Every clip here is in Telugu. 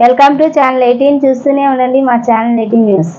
వెల్కమ్ టు ఛానల్ 18 చూస్తూనే ఉండండి మా channel 18 news.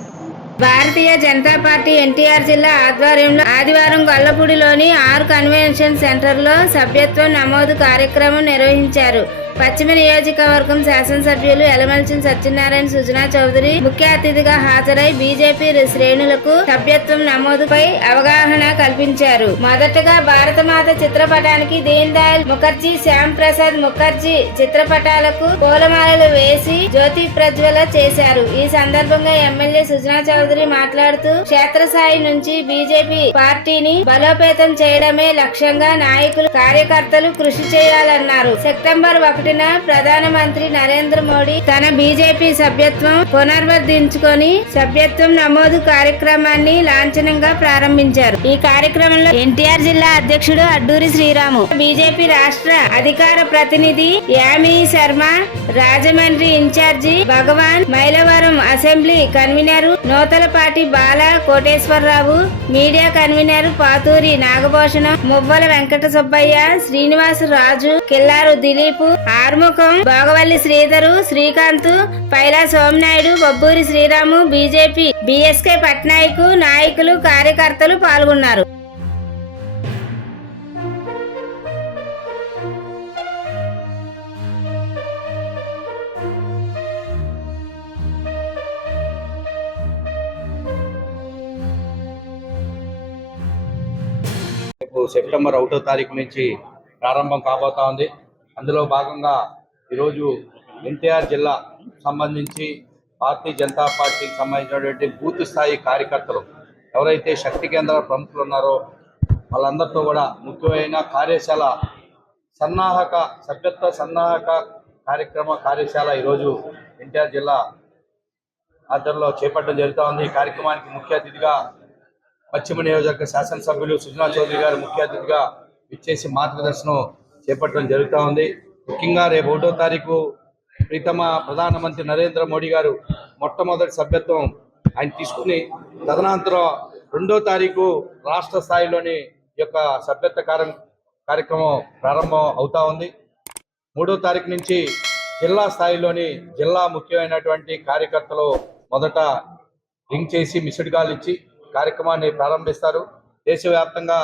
Bharatiya Janata party NTR జిల్లా ఆధ్వర్యంలో ఆదివారం గొల్లపూడిలోని 6 కన్వెన్షన్ సెంటర్లో సభ్యత్వం నమోదు కార్యక్రమం నిర్వహించారు. పశ్చిమ నియోజకవర్గం శాసనసభ్యులు యలమలచిన సత్యనారాయణ సుజనా చౌదరి ముఖ్య అతిథిగా హాజరై బీజేపీ శ్రేణులకు సభ్యత్వం నమోదుపై అవగాహన కల్పించారు. మొదటగా భారతమాత చిత్రపటానికి దీన్ దయాళ్ ముఖర్జీ, శ్యామ్ ప్రసాద్ ముఖర్జీ చిత్రపటాలకు పూలమాలలు వేసి జ్యోతి ప్రజ్వల చేశారు. ఈ సందర్భంగా ఎమ్మెల్యే సుజనా చౌదరి మాట్లాడుతూ క్షేత్రస్థాయి నుంచి బీజేపీ పార్టీని బలోపేతం చేయడమే లక్ష్యంగా నాయకులు, కార్యకర్తలు కృషి చేయాలన్నారు. సెప్టెంబర్ 1న ప్రధానమంత్రి నరేంద్ర మోడీ తన బీజేపీ సభ్యత్వం పునర్వర్ధించుకొని సభ్యత్వం నమోదు కార్యక్రమాన్ని లాంఛనంగా ప్రారంభించారు. ఈ కార్యక్రమంలో ఎన్టీఆర్ జిల్లా అధ్యక్షుడు అడ్డూరి శ్రీరాము, బీజేపీ రాష్ట్ర అధికార ప్రతినిధి యామి శర్మ, రాజమండ్రి ఇన్ఛార్జి భగవాన్, మైలవరం అసెంబ్లీ కన్వీనర్ నూతలపాటి బాల కోటేశ్వరరావు, మీడియా కన్వీనర్ పాతూరి నాగభూషణం, మువ్వల వెంకట సుబ్బయ్య, శ్రీనివాస రాజు, కిల్లారు దిలీప్, ఆర్ముఖం, భోగవల్లి శ్రీధరు, శ్రీకాంత్, పైలా సోమనాయుడు, బొబ్బూరి శ్రీరాము, బీజేపీ బీఎస్కే పట్నాయక్ నాయకులు, కార్యకర్తలు పాల్గొన్నారు. సెప్టెంబర్ 1వ తారీఖు నుంచి ప్రారంభం కాబోతా ఉంది. అందులో భాగంగా ఈరోజు ఎన్టీఆర్ జిల్లా సంబంధించి భారతీయ జనతా పార్టీకి సంబంధించినటువంటి బూత్ స్థాయి కార్యకర్తలు ఎవరైతే శక్తి కేంద్రాల ప్రముఖులు ఉన్నారో వాళ్ళందరితో కూడా ముఖ్యమైన కార్యశాల సభ్యత్వ సన్నాహక కార్యశాల ఈరోజు ఎన్టీఆర్ జిల్లా ఆధ్వర్యంలో చేపట్టడం జరుగుతూ ఉంది. ఈ కార్యక్రమానికి ముఖ్య అతిథిగా పశ్చిమ నియోజకవర్గ శాసనసభ్యులు సుజనా చౌదరి గారు ముఖ్య అతిథిగా ఇచ్చేసి మార్గదర్శనం చేపట్టడం జరుగుతూ ఉంది. ముఖ్యంగా రేపు 1వ తారీఖు ప్రీతమ ప్రధానమంత్రి నరేంద్ర మోడీ గారు మొట్టమొదటి సభ్యత్వం ఆయన తీసుకుని తదనంతరం 2వ తారీఖు రాష్ట్ర స్థాయిలోని యొక్క సభ్యత్వ కార్యక్రమం ప్రారంభం అవుతా ఉంది. 3వ తారీఖు నుంచి జిల్లా స్థాయిలోని జిల్లా ముఖ్యమైనటువంటి కార్యకర్తలు మొదట లింక్ చేసి మిస్డ్ కాల్ ఇచ్చి కార్యక్రమాన్ని ప్రారంభిస్తారు. దేశవ్యాప్తంగా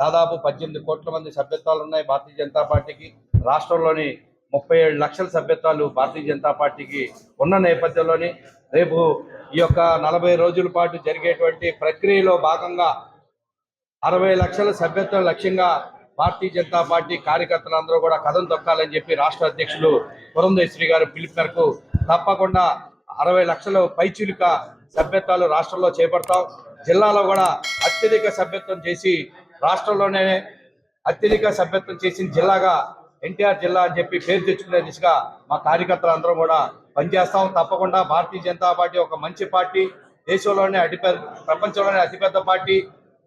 దాదాపు 18 కోట్ల మంది సభ్యత్వాలు ఉన్నాయి భారతీయ జనతా పార్టీకి. రాష్ట్రంలోని 37 లక్షల సభ్యత్వాలు భారతీయ జనతా పార్టీకి ఉన్న నేపథ్యంలోని రేపు ఈ యొక్క 40 రోజుల పాటు జరిగేటువంటి ప్రక్రియలో భాగంగా 60 లక్షల సభ్యత్వం లక్ష్యంగా భారతీయ జనతా పార్టీ కార్యకర్తలందరూ కూడా కథం తొక్కాలని చెప్పి రాష్ట్ర అధ్యక్షులు పురంధేశ్వరి గారు పిలుపు మేరకు తప్పకుండా 60 లక్షల పైచిలుక సభ్యత్వాలు రాష్ట్రంలో చేపడతాం. జిల్లాలో కూడా అత్యధిక సభ్యత్వం చేసి రాష్ట్రంలోనే అత్యధిక సభ్యత్వం చేసిన జిల్లాగా ఎన్టీఆర్ జిల్లా అని చెప్పి పేరు తెచ్చుకునే దిశగా మా కార్యకర్తలు అందరం కూడా పనిచేస్తాం. తప్పకుండా భారతీయ జనతా పార్టీ ఒక మంచి పార్టీ, దేశంలోనే ప్రపంచంలోనే అతిపెద్ద పార్టీ,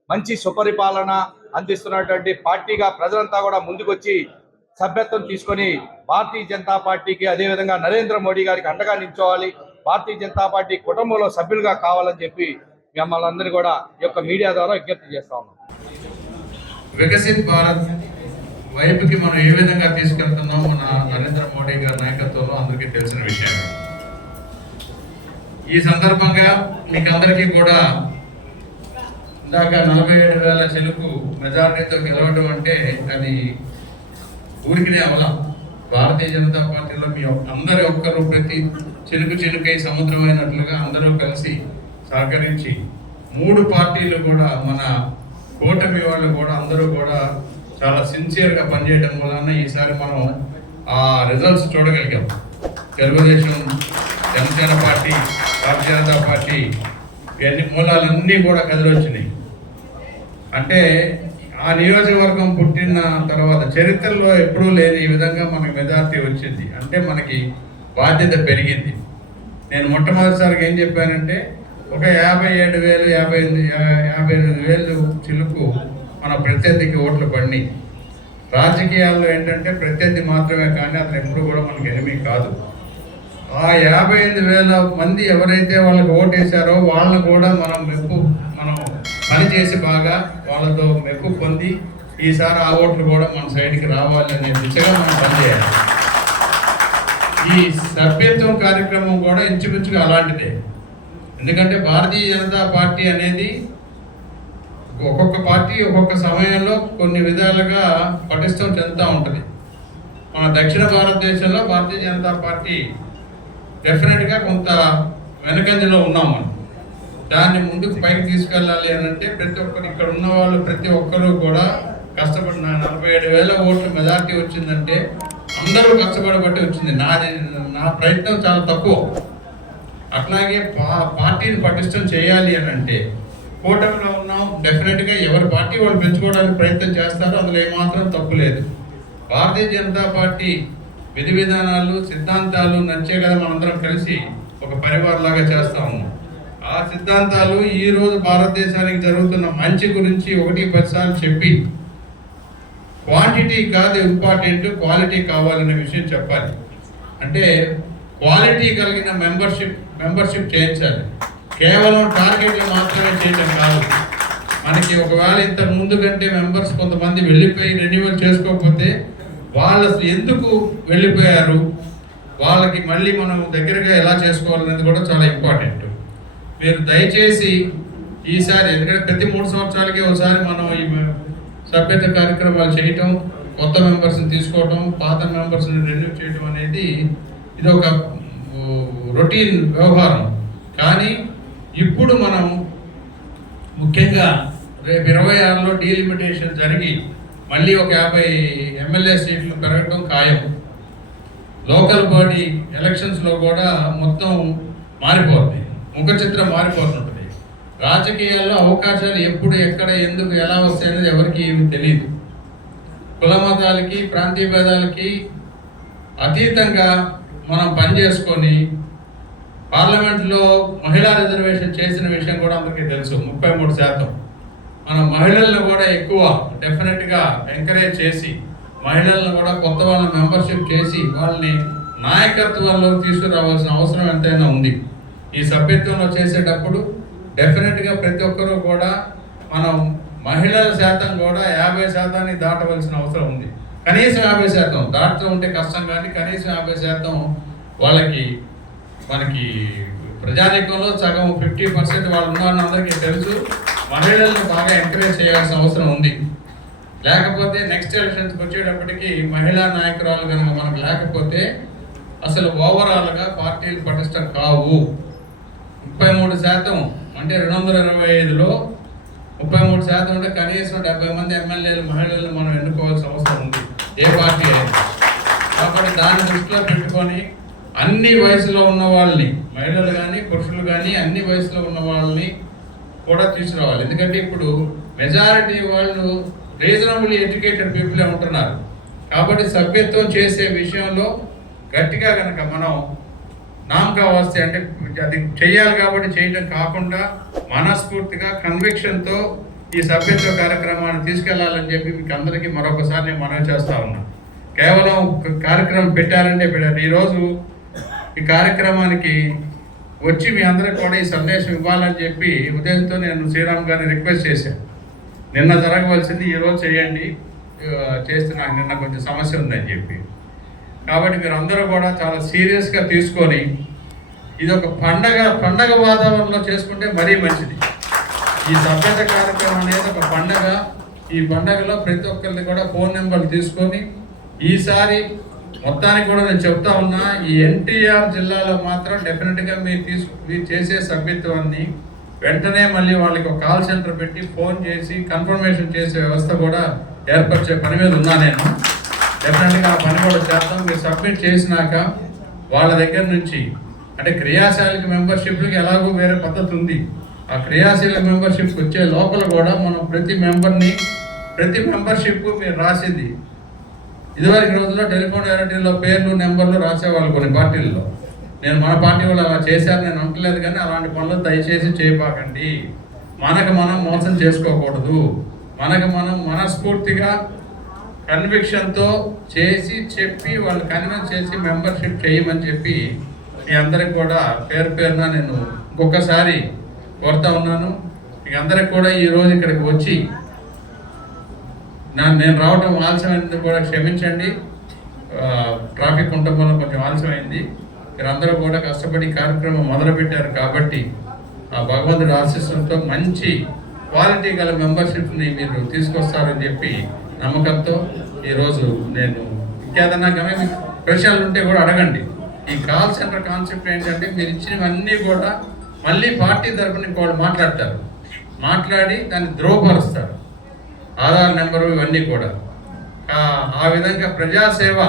మంచి సుపరిపాలన అందిస్తున్నటువంటి పార్టీగా ప్రజలంతా కూడా ముందుకొచ్చి సభ్యత్వం తీసుకొని భారతీయ జనతా పార్టీకి అదేవిధంగా నరేంద్ర మోడీ గారికి అండగా నిల్చోవాలి, భారతీయ జనతా పార్టీ కుటుంబంలో సభ్యులుగా కావాలని చెప్పి మిమ్మల్ని అందరినీ కూడా ఈ యొక్క మీడియా ద్వారా విజ్ఞప్తి చేస్తా ఉన్నాం. వికసిత్ భారత్ వైపుకి మనం ఏ విధంగా తీసుకెళ్తున్నాం మన నరేంద్ర మోడీ గారి నాయకత్వంలో అందరికీ తెలిసిన విషయం. ఈ సందర్భంగా మీకు అందరికీ కూడా ఇందాక 47,000 చెలుకు మెజారిటీతో గెలవడం అంటే అది ఊరికినే అవలం. భారతీయ జనతా పార్టీలో మీ అందరి ఒక్కరు ప్రతి చినుకై సముద్రమైనట్లుగా అందరూ కలిసి సహకరించి 3 పార్టీలు కూడా మన కూటమి వాళ్ళు కూడా అందరూ కూడా చాలా సిన్సియర్గా పనిచేయడం వలన ఈసారి మనం ఆ results చూడగలిగాం. Telugu Desam, Janasena party, Bharatiya Janata party ఇవన్నీ మూలాలన్నీ కూడా కదిలొచ్చినాయి. అంటే ఆ నియోజకవర్గం పుట్టిన తర్వాత చరిత్రలో ఎప్పుడూ లేని ఈ విధంగా మనకి మెజార్టీ వచ్చింది. అంటే మనకి బాధ్యత పెరిగింది. నేను మొట్టమొదటిసారిగా ఏం చెప్పానంటే ఒక 57,000 58,000 చిలుకు మన ప్రత్యర్థికి ఓట్లు పడినాయి. రాజకీయాల్లో ఏంటంటే ప్రత్యర్థి మాత్రమే కానీ అతను ఎప్పుడు కూడా మనకి ఎనిమి కాదు. ఆ 55,000 మంది ఎవరైతే వాళ్ళకి ఓటు వేశారో వాళ్ళని కూడా మనం పని చేసి బాగా వాళ్ళతో మెప్పు పొంది ఈసారి ఆ ఓట్లు కూడా మన సైడ్కి రావాలి అనే దిశగా మనం పనిచేయాలి. ఈ సభ్యత్వం కార్యక్రమం కూడా ఇంచుమించుగా అలాంటిదే. ఎందుకంటే భారతీయ జనతా పార్టీ అనేది ఒక్కొక్క పార్టీ ఒక్కొక్క సమయంలో కొన్ని విధాలుగా పటిష్టం చెందుతూ ఉంటుంది. మన దక్షిణ భారతదేశంలో భారతీయ జనతా పార్టీ డెఫినెట్గా కొంత వెనకంజలో ఉన్నాం మనం. దాన్ని ముందుకు పైకి తీసుకెళ్ళాలి అని అంటే ప్రతి ఒక్కరు ఇక్కడ ఉన్న వాళ్ళు ప్రతి ఒక్కరూ కూడా కష్టపడిన 47,000 ఓట్ల మెజార్టీ వచ్చిందంటే అందరూ కష్టపడబట్టి వచ్చింది. నా ప్రయత్నం చాలా తక్కువ. అట్లాగే పార్టీని పటిష్టం చేయాలి అని అంటే కూటమిలో ఉన్నాం, డెఫినెట్గా ఎవరి పార్టీ వాళ్ళు పెంచుకోవడానికి ప్రయత్నం చేస్తారో అందులో ఏమాత్రం తప్పు లేదు. భారతీయ జనతా పార్టీ విధి విధానాలు సిద్ధాంతాలు నచ్చే కదా మనందరం కలిసి ఒక పరివార్ లాగా చేస్తా ఉన్నాం. ఆ సిద్ధాంతాలు ఈరోజు భారతదేశానికి జరుగుతున్న మంచి గురించి 1-10 సార్లు చెప్పి క్వాంటిటీ కాదు ఇంపార్టెంట్, క్వాలిటీ కావాలనే విషయం చెప్పాలి. అంటే క్వాలిటీ కలిగిన మెంబర్షిప్ చేయించాలి. కేవలం టార్గెట్లు మాత్రమే చేయడం కాదు. మనకి ఒకవేళ ఇంతకు ముందు కంటే మెంబర్స్ కొంతమంది వెళ్ళిపోయి రెన్యువల్ చేసుకోకపోతే వాళ్ళు ఎందుకు వెళ్ళిపోయారు, వాళ్ళకి మళ్ళీ మనం దగ్గరగా ఎలా చేసుకోవాలనేది కూడా చాలా ఇంపార్టెంట్. మీరు దయచేసి ఈసారి, ఎందుకంటే ప్రతి 3 సంవత్సరాలకి ఒకసారి మనం ఈ సభ్యత కార్యక్రమాలు చేయటం, కొత్త మెంబర్స్ని తీసుకోవటం, పాత మెంబర్స్ని రెన్యూ చేయటం అనేది ఇది ఒక రొటీన్ వ్యవహారం. కానీ ఇప్పుడు మనం ముఖ్యంగా రేపు 26లో డీలిమిటేషన్ జరిగి మళ్ళీ ఒక 50 ఎమ్మెల్యే సీట్లు పెరగటం ఖాయం. లోకల్ బాడీ ఎలక్షన్స్లో కూడా మొత్తం మారిపోతుంది, ముఖ చిత్రం మారిపోతుంటుంది. రాజకీయాల్లో అవకాశాలు ఎప్పుడు ఎక్కడ ఎందుకు ఎలా వస్తాయనేది ఎవరికి ఏమి తెలియదు. కుల మతాలకి ప్రాంతీయ భేదాలకి అతీతంగా మనం పనిచేసుకొని పార్లమెంట్లో మహిళా రిజర్వేషన్ చేసిన విషయం కూడా అందరికీ తెలుసు. 33%. మనం మహిళలను కూడా ఎక్కువ డెఫినెట్గా ఎంకరేజ్ చేసి మహిళలను కూడా కొత్త వాళ్ళ మెంబర్షిప్ చేసి వాళ్ళని నాయకత్వంలో తీసుకురావాల్సిన అవసరం ఎంతైనా ఉంది. ఈ సభ్యత్వంలో చేసేటప్పుడు డెఫినెట్గా ప్రతి ఒక్కరూ కూడా మనం మహిళల శాతం కూడా 50% దాటవలసిన అవసరం ఉంది. కనీసం 50% దాటుతూ ఉంటే కష్టం, కానీ కనీసం 50% వాళ్ళకి మనకి ప్రజానీకంలో సగం 50% వాళ్ళు ఉన్నారని అందరికీ తెలుసు. మహిళలను బాగా ఎంకరేజ్ చేయాల్సిన అవసరం ఉంది. లేకపోతే నెక్స్ట్ ఎలక్షన్స్కి వచ్చేటప్పటికి మహిళా నాయకురాలు కనుక మనకు లేకపోతే అసలు ఓవరాల్గా పార్టీలు పటిష్టం కావు. 33% అంటే 225లో 33% అంటే కనీసం 70 మంది ఎమ్మెల్యేలు మహిళలను మనం ఎన్నుకోవాల్సిన అవసరం ఉంది ఏ పార్టీ అయినా. కాబట్టి దాన్ని దృష్టిలో పెట్టుకొని అన్ని వయసులో ఉన్న వాళ్ళని, మహిళలు కానీ పురుషులు కానీ అన్ని వయసులో ఉన్న వాళ్ళని కూడా తీసుకురావాలి. ఎందుకంటే ఇప్పుడు మెజారిటీ వాళ్ళు రీజనబుల్లీ ఎడ్యుకేటెడ్ పీపులే ఉంటున్నారు. కాబట్టి సభ్యత్వం చేసే విషయంలో గట్టిగా కనుక మనం నామకా వస్తే అంటే అది చెయ్యాలి కాబట్టి చేయడం కాకుండా మనస్ఫూర్తిగా కన్విక్షన్తో ఈ సభ్యత్వ కార్యక్రమాన్ని తీసుకెళ్లాలని చెప్పి మీకు అందరికీ మరొకసారి నేను మనవి చేస్తా ఉన్నా. కేవలం కార్యక్రమం పెట్టారంటే పెట్టారు. ఈరోజు ఈ కార్యక్రమానికి వచ్చి మీ అందరికి కూడా ఈ సందేశం ఇవ్వాలని చెప్పి ఉదయంతో నేను శ్రీరామ్ గారిని రిక్వెస్ట్ చేశాను. నిన్న జరగవలసింది ఈరోజు చేయండి, చేస్తే నాకు నిన్న కొంచెం సమస్య ఉందని చెప్పి. కాబట్టి మీరు అందరూ కూడా చాలా సీరియస్గా తీసుకొని ఇది ఒక పండగ వాతావరణంలో చేసుకుంటే మరీ మంచిది. ఈ సభ్యత కార్యక్రమం అనేది ఒక పండగ. ఈ పండగలో ప్రతి ఒక్కరిని కూడా ఫోన్ నెంబర్లు తీసుకొని ఈసారి మొత్తానికి కూడా నేను చెప్తా ఉన్నా, ఈ ఎన్టీఆర్ జిల్లాలో మాత్రం డెఫినెట్గా మీరు చేసే సభ్యత్వాన్ని వెంటనే మళ్ళీ వాళ్ళకి ఒక కాల్ సెంటర్ పెట్టి ఫోన్ చేసి కన్ఫర్మేషన్ చేసే వ్యవస్థ కూడా ఏర్పరిచే పని మీద ఉన్నా నేను. డెఫినెట్గా ఆ పని కూడా చేస్తాం. మీరు సబ్మిట్ చేసినాక వాళ్ళ దగ్గర నుంచి అంటే క్రియాశీలక మెంబర్షిప్లకి ఎలాగో వేరే పద్ధతి ఉంది. ఆ క్రియాశీలక మెంబర్షిప్కి వచ్చే లోపల కూడా మనం ప్రతి మెంబర్షిప్ మీరు రాసింది ఇదివరకు రోజుల్లో టెలిఫోన్ డైరెక్టరీలో పేర్లు నెంబర్లు రాసేవాళ్ళు కొన్ని పార్టీల్లో. నేను మన పార్టీ వాళ్ళు అలా చేశారు నేను అంటలేదు, కానీ అలాంటి పనులు దయచేసి చేయబాకండి. మనకు మనం మోసం చేసుకోకూడదు. మనకు మనం మనస్ఫూర్తిగా కన్విక్షన్తో చేసి చెప్పి వాళ్ళు కన్విన్స్ చేసి మెంబర్షిప్ చేయమని చెప్పి మీ అందరికి కూడా పేరున నేను ఇంకొకసారి కోరుతా ఉన్నాను. మీ అందరికి కూడా ఈరోజు ఇక్కడికి వచ్చి నేను రావడం ఆలస్యమైనందుకు కూడా క్షమించండి. ట్రాఫిక్ ఉండటం వల్ల కొంచెం ఆలస్యమైంది. మీరందరూ కూడా కష్టపడి కార్యక్రమం మొదలుపెట్టారు కాబట్టి ఆ భగవంతుడి ఆశీస్సులతో మంచి క్వాలిటీ గల మెంబర్షిప్ని మీరు తీసుకొస్తారని చెప్పి నమ్మకంతో ఈరోజు నేను ఇంకేదన్నా కానీ ప్రశ్నలు ఉంటే కూడా అడగండి. ఈ కాల్ సెంటర్ కాన్సెప్ట్ ఏంటంటే మీరు ఇచ్చినవన్నీ కూడా మళ్ళీ పార్టీ తరఫున వాళ్ళు మాట్లాడతారు, మాట్లాడి దాన్ని ధ్రువపరుస్తారు, ఆధార్ నెంబరు ఇవన్నీ కూడా. ఆ విధంగా ప్రజాసేవ